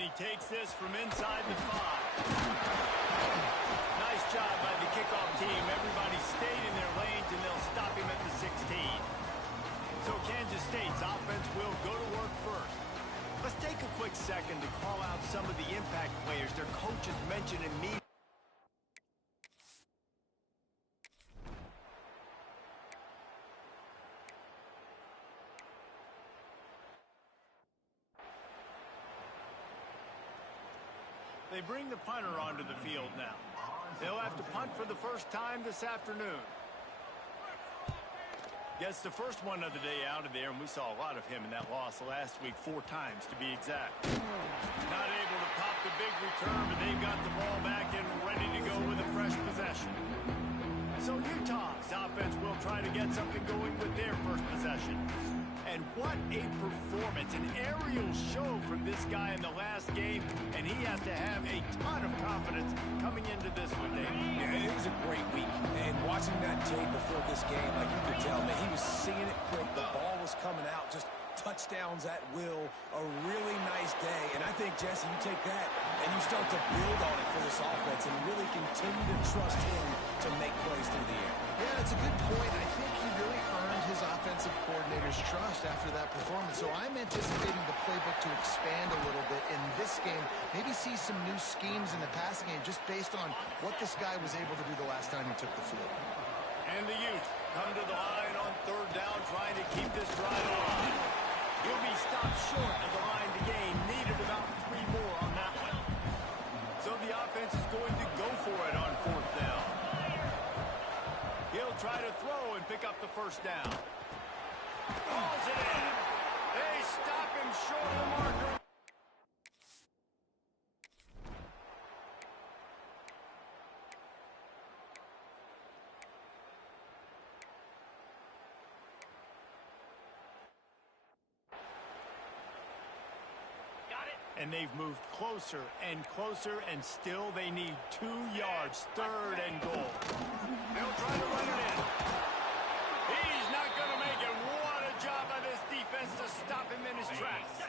he takes this from inside the 5. Nice job by the kickoff team. Everybody stayed in their lanes, and they'll stop him at the 16. So Kansas State's offense will go to work first. Let's take a quick second to call out some of the impact players their coaches mentioned in meetings. They bring the punter onto the field now. They'll have to punt for the first time this afternoon. Gets the first one of the day out of there, and we saw a lot of him in that loss last week, 4 times to be exact. Not able to pop the big return, but they've got the ball back and ready to go with a fresh possession. So Utah's offense will try to get something going with their first possession. And what a performance, an aerial show from this guy in the last game, and he has to have a ton of confidence coming into this one, Dave. Yeah, it was a great week, and watching that tape before this game, like you could tell, man, he was seeing it quick, the ball was coming out, just touchdowns at will, a really nice day, and I think, Jesse, you take that, and you start to build on it for this offense and really continue to trust him to make plays through the air. Yeah, it's a good point. I think he really earned his offensive coordinator's trust after that performance. So I'm anticipating the playbook to expand a little bit in this game. Maybe see some new schemes in the passing game just based on what this guy was able to do the last time he took the field. And the Utes come to the line on 3rd down, trying to keep this drive alive. He'll be stopped short of the line to gain. Needed about 3 more on that one. So the offense is going to go for it on 4th down. He'll try to throw and pick up the first down. Calls it in. They stop him short of the marker. And they've moved closer and closer, and still they need 2 yards, 3rd and goal. They'll try to run it in. He's not going to make it. What a job by this defense to stop him in his tracks.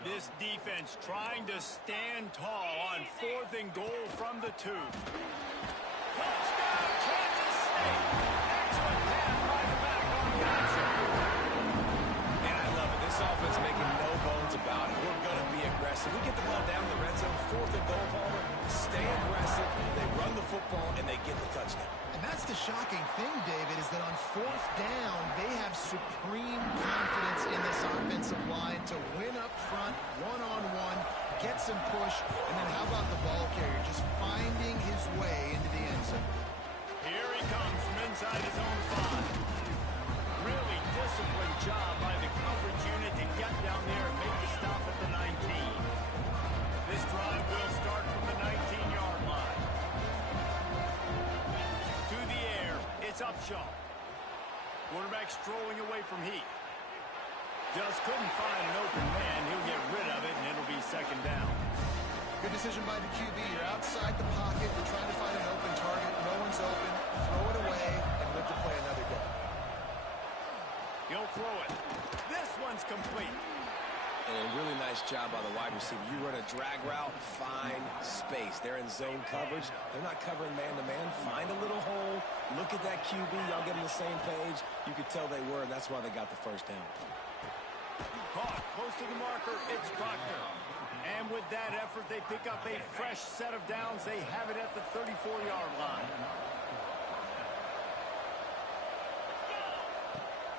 This defense trying to stand tall on 4th and goal from the 2. Touchdown, Kansas State. Excellent pass by the back on the action. And I love it. This offense making no bones about it. We're going to be aggressive. We get the ball down the red zone, 4th and goal, Palmer. Stay aggressive. They run the football, and they get the touchdown. And that's the shocking thing, David, is that on 4th down, they have supreme confidence in this offensive line to win up front, one-on-one, get some push, and then how about the ball carrier just finding his way into the end zone? Here he comes from inside his own 5. Really disciplined job by the coverage unit to get down there and make the stop at the 19. This drive will start from the 19-yard line. To the air, it's Upshaw. Quarterback strolling away from Heat. Just couldn't find an open man. He'll get rid of it, and it'll be 2nd down. Good decision by the QB. You're outside the pocket. You're trying to find an open target. No one's open. Throw it away and live to play another day. He'll throw it. This one's complete. And a really nice job by the wide receiver. You run a drag route, find space. They're in zone coverage. They're not covering man-to-man. Find a little hole. Look at that QB. Y'all get on the same page. You could tell they were, and that's why they got the first down. Caught close to the marker. It's Proctor. And with that effort, they pick up a fresh set of downs. They have it at the 34-yard line.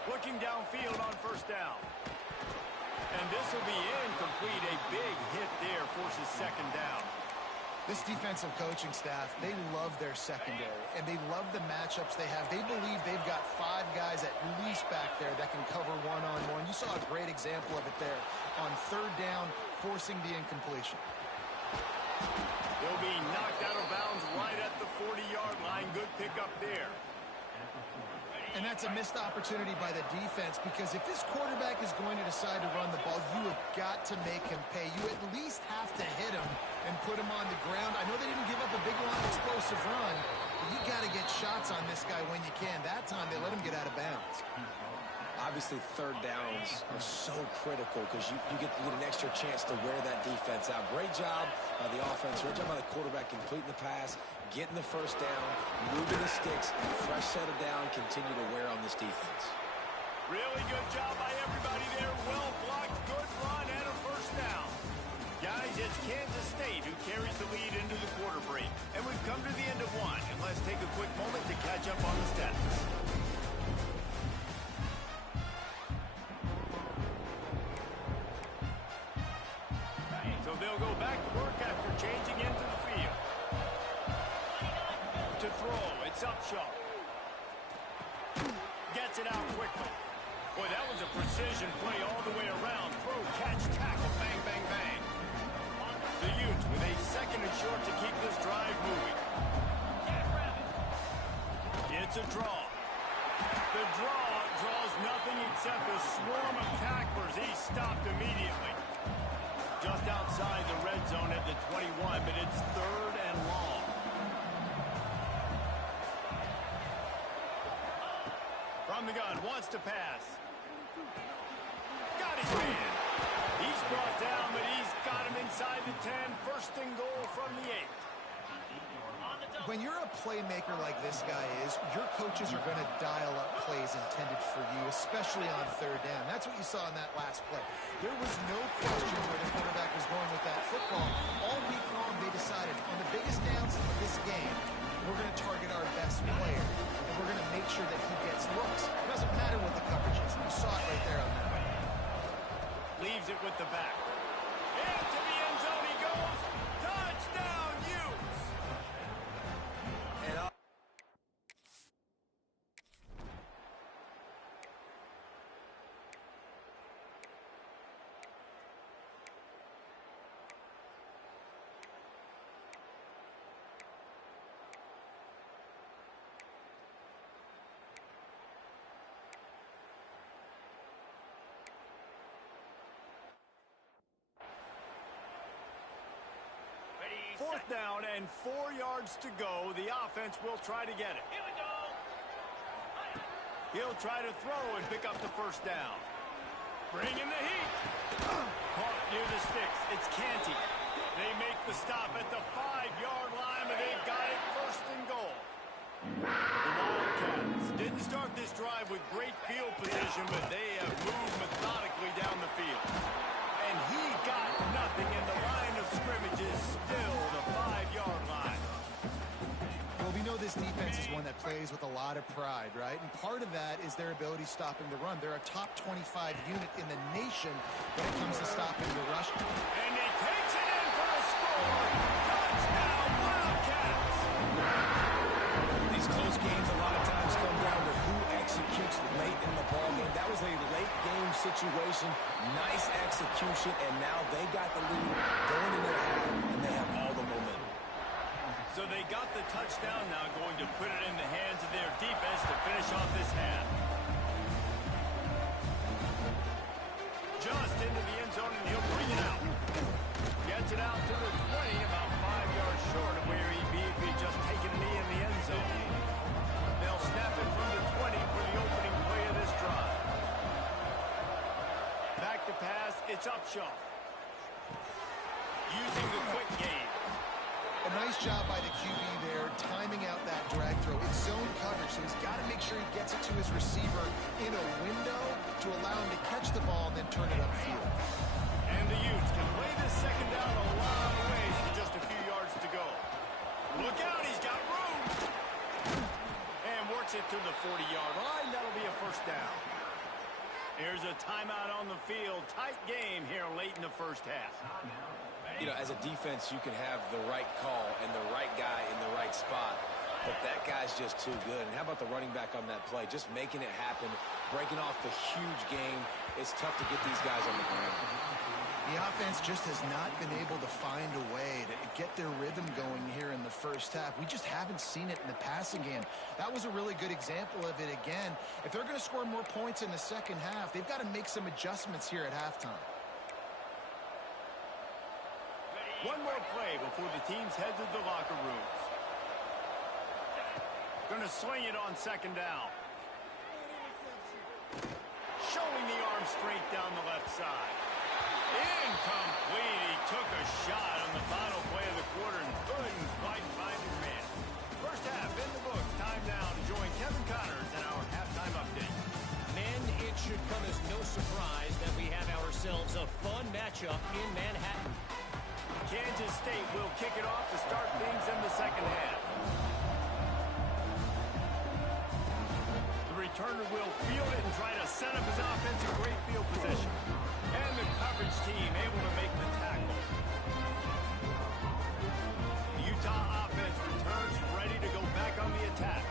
Looking downfield on 1st down. And this will be incomplete. A big hit there forces 2nd down. This defensive coaching staff, they love their secondary, and they love the matchups they have. They believe they've got 5 guys at least back there that can cover one-on-one. You saw a great example of it there on 3rd down, forcing the incompletion. They'll be knocked out of bounds right at the 40-yard line. Good pickup there. And that's a missed opportunity by the defense, because if this quarterback is going to decide to run the ball, you have got to make him pay. You at least have to hit him and put him on the ground. I know they didn't give up a big, long, explosive run, but you got to get shots on this guy when you can. That time, they let him get out of bounds. Obviously, third downs are so critical because you get an extra chance to wear that defense out. Great job by the offense. Great job by the quarterback completing the pass, getting the first down, moving the sticks, fresh set of down, continue to wear on this defense. Really good job by everybody there. Well blocked, good run, and a first down. Guys, it's Kansas State who carries the lead into the quarter break. And we've come to the end of one. And let's take a quick moment to catch up on the stats. So they'll go back to work after changing into the field. To throw, it's Upshaw. Gets it out quickly. Boy, that was a precision play all the way around. Throw, catch, tackle, bang, bang, bang. The Utes with a second and short to keep this drive moving. It's a draw. The draw draws nothing except a swarm of tacklers. He's stopped immediately. Just outside the red zone at the 21, but it's third and long. From the gun, wants to pass. Got his man. He's brought down, but he's got him inside the 10. First and goal from the 8. When you're a playmaker like this guy is, your coaches are going to dial up plays intended for you, especially on third down. That's what you saw in that last play. There was no question where the quarterback was going with that football. All week long, they decided on the biggest downs of this game, we're going to target our best player, and we're going to make sure that he gets looks. It doesn't matter what the coverage is. You saw it right there on that one. Leaves it with the back. Into the end zone he goes. Touchdown, Utes! And up. Fourth down and 4 yards to go. The offense will try to get it. Here we go. He'll try to throw and pick up the first down. Bringing the heat. Caught near the sticks. It's Canty. They make the stop at the 5-yard line, but they've got it first and goal. The Wildcats didn't start this drive with great field position, but they have moved methodically down the field. And he got nothing, in the line of scrimmage is still the 5-yard line. Well, we know this defense is one that plays with a lot of pride, right? And part of that is their ability stopping the run. They're a top 25 unit in the nation when it comes to stopping the rush. And he takes it in for a score. Touchdown, Wildcats! These close games a lot of times come down to who executes late in the ballgame. That was a late game situation. Nice execution, and now they got the lead going into the half, and they have all the momentum. So they got the touchdown, now going to put it in the hands of their defense to finish off this half. Just into the end zone, and he'll bring it out. Gets it out to the 20, about 5 yards short of where he'd be if he'd just taken a knee in the end zone. They'll snap it from the 20 for the opening play of this drive. Back to pass, it's Upshaw. Using the quick game. A nice job by the QB there, timing out that drag throw. It's zone coverage, so he's got to make sure he gets it to his receiver in a window to allow him to catch the ball and then turn it upfield. And the Utes can play this second down a lot of ways with just a few yards to go. Look out, he's got room! And works it to the 40-yard line. That'll be a first down. Here's a timeout on the field. Tight game here late in the first half. You know, as a defense, you can have the right call and the right guy in the right spot, but that guy's just too good. And how about the running back on that play? Just making it happen, breaking off the huge game. It's tough to get these guys on the ground. The offense just has not been able to find a way to get their rhythm going here in the first half. We just haven't seen it in the passing game. That was a really good example of it again. If they're going to score more points in the second half, they've got to make some adjustments here at halftime. One more play before the teams head to the locker rooms. Going to swing it on second down. showing the arm strength down the left side. Incomplete. He took a shot on the final play of the quarter and couldn't quite find his man. First half in the books. Time now to join Kevin Connors in our halftime update. Men, it should come as no surprise that we have ourselves a fun matchup in Manhattan. Kansas State will kick it off to start things in the second half. The returner will field it and try to set up his offense in great field position. And the coverage team able to make the tackle. The Utah offense returns ready to go back on the attack.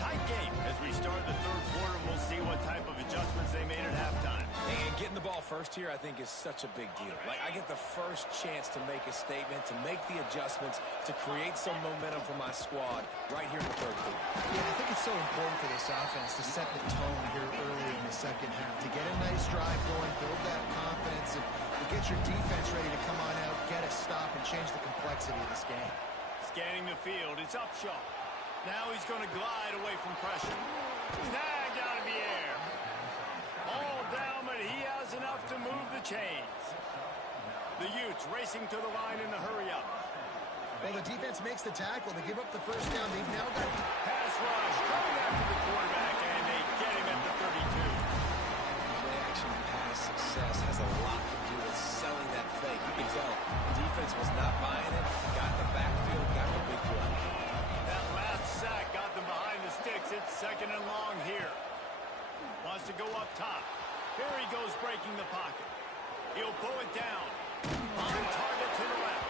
Tight game as we start the third quarter. We'll see what type of adjustments they made at halftime. And getting the ball first here, I think, is such a big deal. Like, I get the first chance to make a statement, to make the adjustments, to create some momentum for my squad right here in the third quarter. Yeah, I think it's so important for this offense to set the tone here early in the second half, to get a nice drive going, build that confidence, and get your defense ready to come on out, get a stop, and change the complexity of this game. Scanning the field, it's Upshaw. Now he's going to glide away from pressure. Snagged out of the air. All down, but he has enough to move the chains. The Utes racing to the line in the hurry-up. Well, the defense makes the tackle. They give up the first down. They've now got pass rush coming after the quarterback, and they get him at the 32. Play-action pass success has a lot to do with selling that fake. You can tell the defense was not buying it, got in the backfield, got the big play. That last sack got them behind the sticks. It's second and long here. Wants to go up top. Here he goes breaking the pocket. He'll pull it down. On target to the left.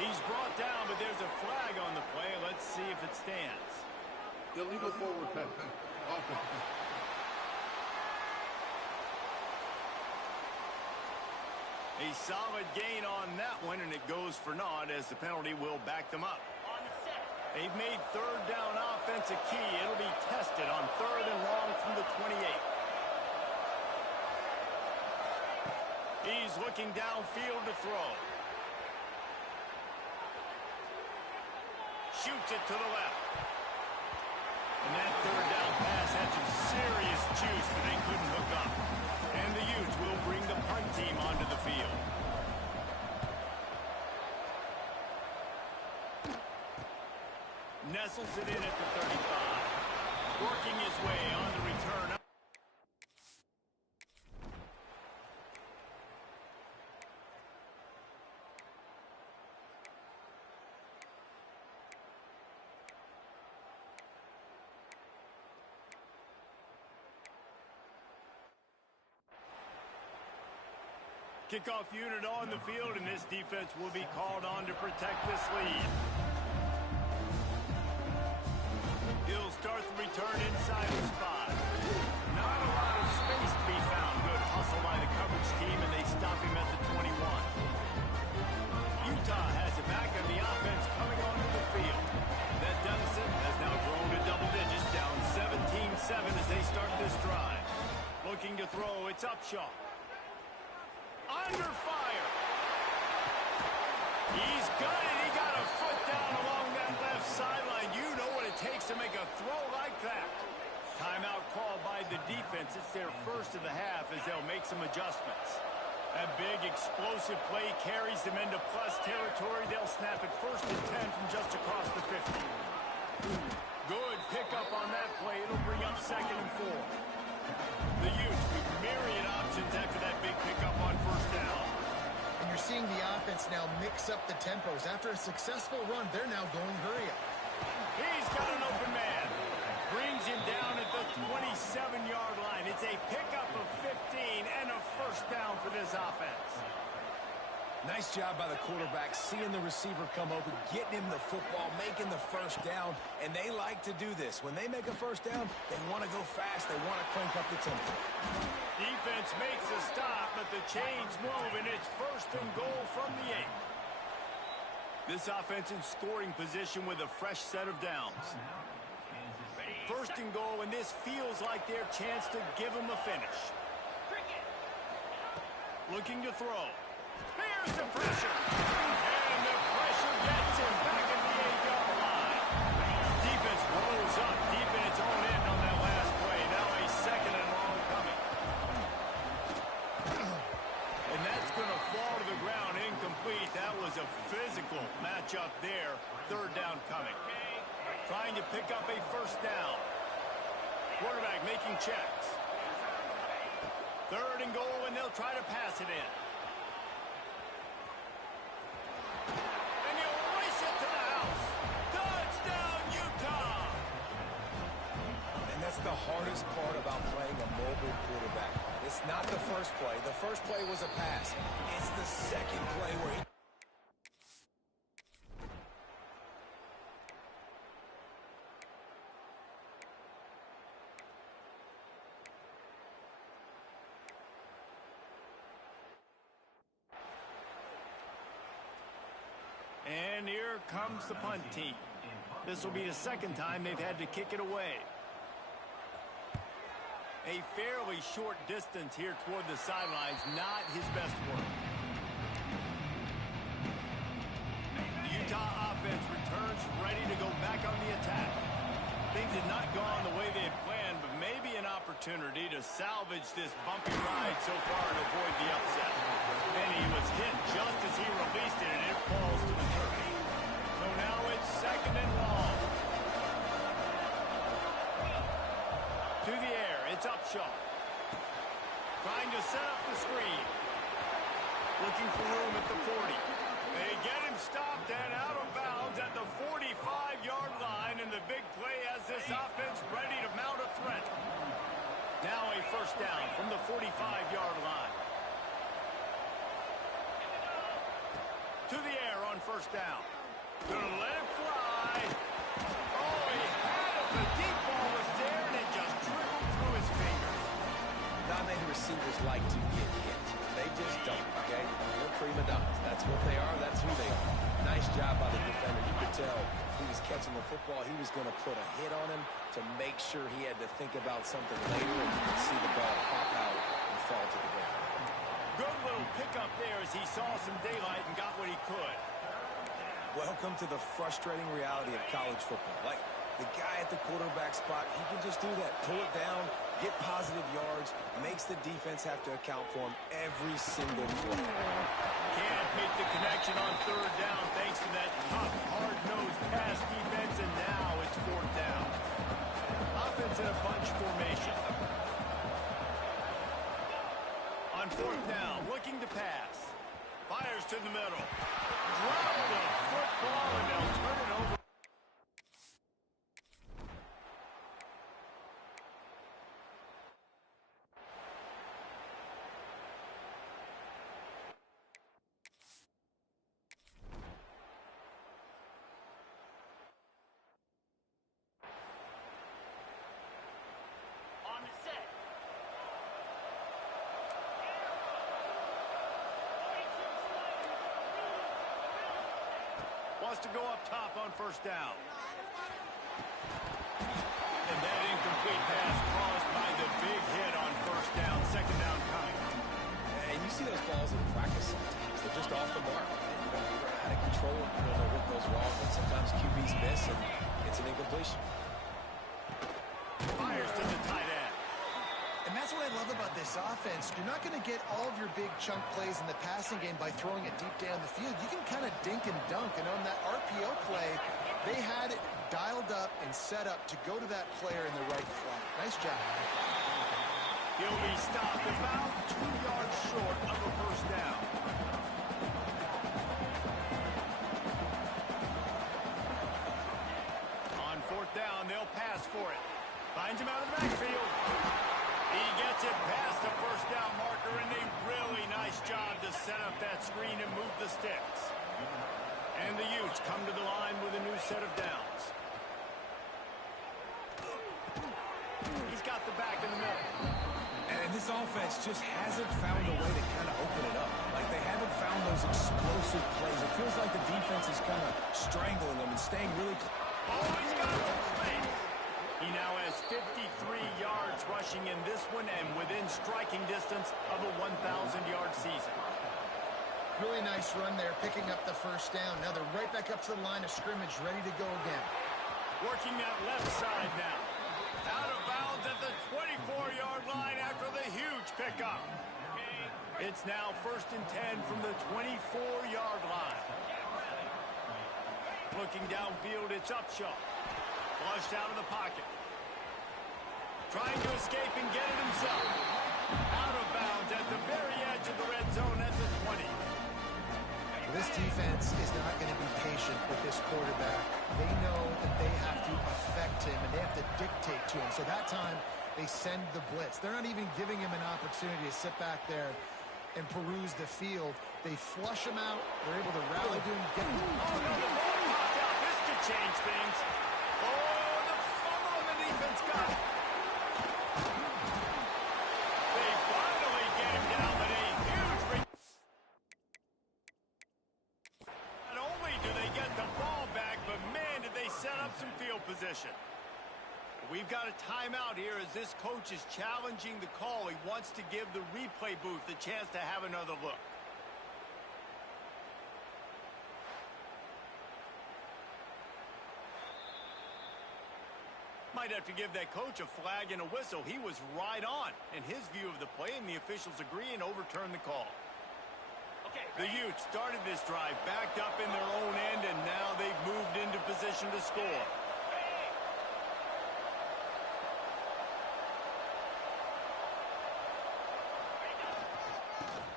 He's brought down, but there's a flag on the play. Let's see if it stands. Illegal forward pass. Offense. A solid gain on that one, and it goes for naught as the penalty will back them up. They've made third down offense a key. It'll be tested on third and long from the 28. He's looking downfield to throw. Shoots it to the left. And that third down pass had some serious juice, but they couldn't hook up. And the Utes will bring the punt team onto the field. Nestles it in at the 35. Working his way on the return. Kickoff unit on the field, and this defense will be called on to protect this lead. He'll start the return inside the spot. Not a lot of space to be found. Good hustle by the coverage team, and they stop him at the 21. Utah has it back on the offense coming onto the field. That deficit has now grown to double digits, down 17-7 as they start this drive. Looking to throw, it's Upshaw. Under fire. He's got it. He got a foot down along that left sideline. You know what it takes to make a throw like that. Timeout called by the defense. It's their first of the half as they'll make some adjustments. That big explosive play carries them into plus territory. They'll snap it first and 10 from just across the 50. Good pickup on that play. It'll bring up second and 4. The Utes with myriad options after that big pickup on first down. And you're seeing the offense now mix up the tempos. After a successful run, they're now going hurry up. He's got an open man. Brings him down at the 27-yard line. It's a pickup of 15 and a first down for this offense. Nice job by the quarterback, seeing the receiver come open, getting him the football, making the first down, and they like to do this. When they make a first down, they want to go fast, they want to crank up the tempo. Defense makes a stop, but the chains move, and it's first and goal from the 8. This offense in scoring position with a fresh set of downs. First and goal, and this feels like their chance to give them a finish. Looking to throw. Here's the pressure. And the pressure gets him back at the 8-yard line. Defense rolls up deep in its own end on that last play. Now a second and long coming. Quarterback making checks. 3rd and goal, and they'll try to pass it in. And he'll race it to the house. Touchdown, Utah! And that's the hardest part about playing a mobile quarterback. It's not the first play. The first play was a pass. It's the second play where he... And here comes the punt team. This will be the 2nd time they've had to kick it away. A fairly short distance here toward the sidelines, not his best work. The Utah offense returns ready to go back on the attack. Things had not gone the way they had planned, but maybe an opportunity to salvage this bumpy ride so far and avoid the upset. And he was hit just as he released it, and it falls to the turf. So now it's 2nd and long. To the air, it's Upshaw. Trying to set up the screen. Looking for room at the 40. They get him stopped and out of bounds at the 45-yard line, and the big play has this offense ready to mount a threat. Now a 1st down from the 45-yard line. To the air on 1st down. Gonna let it fly. Oh, he had it. The deep ball was there, and it just trickled through his fingers. Not many receivers like to get hit. They just don't, okay? They're prima donnas. That's what they are. That's who they are. Nice job by the defender. You could tell he was catching the football. He was going to put a hit on him to make sure he had to think about something later, and you could see the ball pop out and fall to the ground. Good little pickup there as he saw some daylight and got what he could. Welcome to the frustrating reality of college football. Like, the guy at the quarterback spot, he can just do that. Pull it down, get positive yards, makes the defense have to account for him every single play. Can't make the connection on 3rd down thanks to that tough, hard-nosed pass defense, and now it's 4th down. Offense in a bunch formation. On 4th down, looking to pass. Fires to the middle. Drop the football, and they'll turn it over. On the set. Wants to go up top on 1st down. And that incomplete pass caused by the big hit on 1st down. 2nd down coming. And you see those balls in practice sometimes. They're just off the mark. And you don't know how to control them. You don't know what goes wrong. And sometimes QBs miss, and it's an incompletion. Fires to the tight end. And that's what I love about this offense. You're not going to get all of your big chunk plays in the passing game by throwing it deep down the field. You can kind of dink and dunk. And on that RPO play, they had it dialed up and set up to go to that player in the right flat. Nice job. He'll be stopped about 2 yards short of a 1st down. On 4th down, they'll pass for it. Finds him out of the backfield. He gets it past the 1st down marker, and a really nice job to set up that screen and move the sticks. And the Utes come to the line with a new set of downs. He's got the back in the middle. And this offense just hasn't found a way to kind of open it up. Like, they haven't found those explosive plays. It feels like the defense is kind of strangling them and staying really close. Oh, he's got some space. He now has 53 yards rushing in this one and within striking distance of a 1,000-yard season. Really nice run there, picking up the 1st down. Now they're right back up to the line of scrimmage, ready to go again. Working that left side now. Out of bounds at the 24-yard line after the huge pickup. It's now 1st and 10 from the 24-yard line. Looking downfield, it's Upshaw. Flushed out of the pocket. Trying to escape and get it himself. Out of bounds at the very edge of the red zone at the 20. This defense is not going to be patient with this quarterback. They know that they have to affect him, and they have to dictate to him. So that time, they send the blitz. They're not even giving him an opportunity to sit back there and peruse the field. They flush him out. They're able to rally to him. Get him. Oh, no, the ball popped out. This could change things. Oh, the fumble on the defense got it. They finally get him down, but a huge... Not only do they get the ball back, but man, did they set up some field position. We've got a timeout here as this coach is challenging the call. He wants to give the replay booth the chance to have another look. Might have to give that coach a flag and a whistle. He was right on in his view of the play, and the officials agree and overturn the call. The Utes started this drive backed up in their own end, and now they've moved into position to score.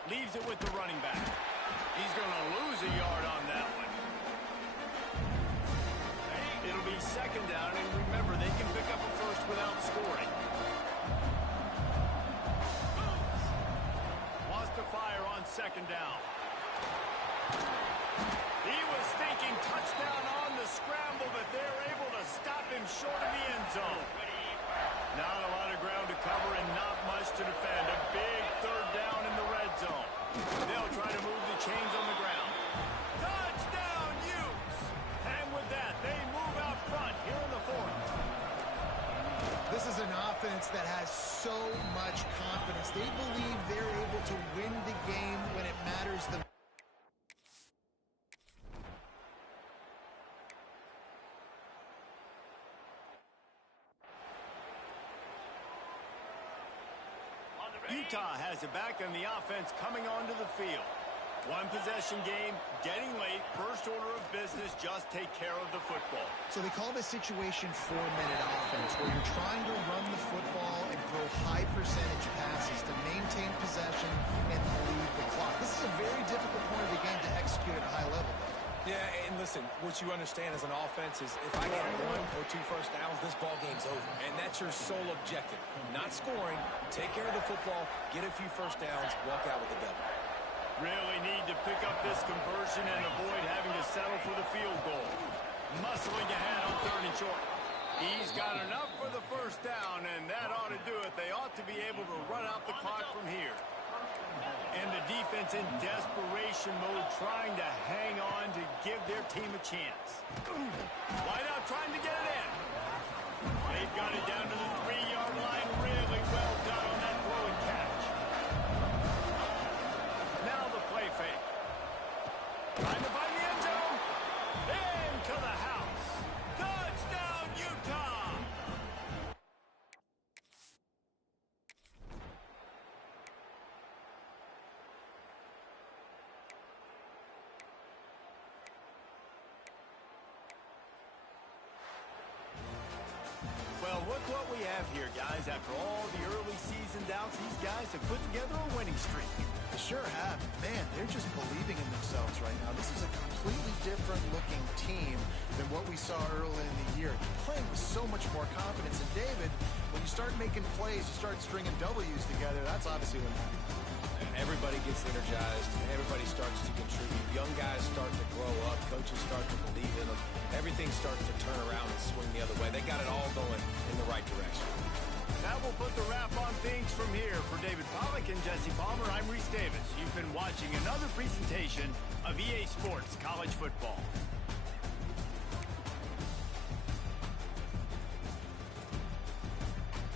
Leaves it with the running back. He's going to lose a yard on that one. It'll be second down, and remember, they can pick up a first without scoring. Wants to fire on second down. He was thinking touchdown on the scramble, but they're able to stop him short of the end zone. Not a lot of ground to cover and not much to defend. A big third down in the red zone. They'll try to move the chains on the ground. Touchdown, Utes! And with that, they move out front here in the fourth. This is an offense that has so much confidence. They believe they're able to win the game when it matters the most. Utah has it back on the offense coming onto the field. One possession game, getting late, first order of business, just take care of the football. So they call this situation 4-minute offense, where you're trying to run the football and throw high percentage passes to maintain possession and lead the clock. This is a very difficult point of the game to execute at a high level, though. Yeah, and listen, what you understand as an offense is if I get 1 or 2 first downs, this ball game's over. And that's your sole objective. Not scoring, take care of the football, get a few first downs, walk out with the W. Really need to pick up this conversion and avoid having to settle for the field goal. Muscling ahead on third and short. He's got enough for the first down, and that ought to do it. They ought to be able to run out the clock from here. And the defense in desperation mode, trying to hang on to give their team a chance. Wide out trying to get it in. They've got it down to the 3-yard line. Really well done on that throw and catch. Now the play fake. Trying to find the end zone. Into the house. Touchdown, Utah! Well, look what we have here, guys. After all the early season doubts, these guys have put together a winning streak. They sure have. Man, they're just believing in themselves right now. This is a completely different looking team than what we saw early in the year. They're playing with so much more confidence. And David, when you start making plays, you start stringing W's together, that's obviously what happens. Everybody gets energized. Everybody starts to contribute. Young guys start to grow up. Coaches start to believe in them. Everything starts to turn around and swing the other way. They got it all going in the right direction. That will put the wrap on things from here. For David Pollack and Jesse Palmer, I'm Reese Davis. You've been watching another presentation of EA Sports College